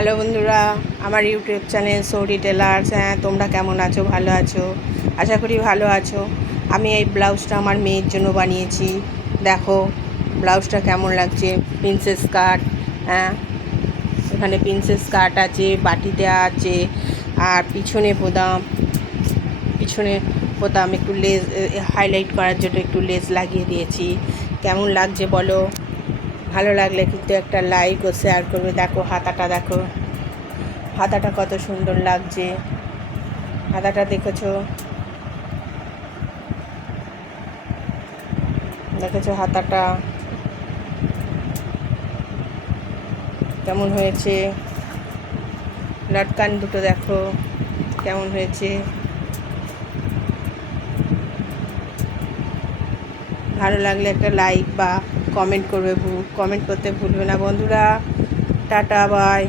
Hello বন্ধুরা, আমার YouTube channel সৌরি tailors. তোমরা কেমন আছো? ভালো আছো? আশা করি ভালো আছো। আমি এই ব্লাউজটা আমার মেয়ের জন্য বানিয়েছি। দেখো ব্লাউজটা কেমন লাগছে। প্রিন্সেস কাট। হ্যাঁ, এখানে প্রিন্সেস কাট আছে, বাটি দেওয়া আছে, আর পিছনে বোতাম একটু লেস হাইলাইট করার জন্য একটু লেস লাগিয়ে দিয়েছি। কেমন লাগছে বলো? ভালো লাগলে কিন্তু একটা লাইক ও শেয়ার করবে। দেখো হাতাটা কত সুন্দর লাগছে। হাতাটা দেখেছো হাতাটা কেমন হয়েছে। লটকান দুটো দেখো কেমন হয়েছে। ভালো লাগলে একটা লাইক বা কমেন্ট করতে ভুলবে না বন্ধুরা। Tata, by.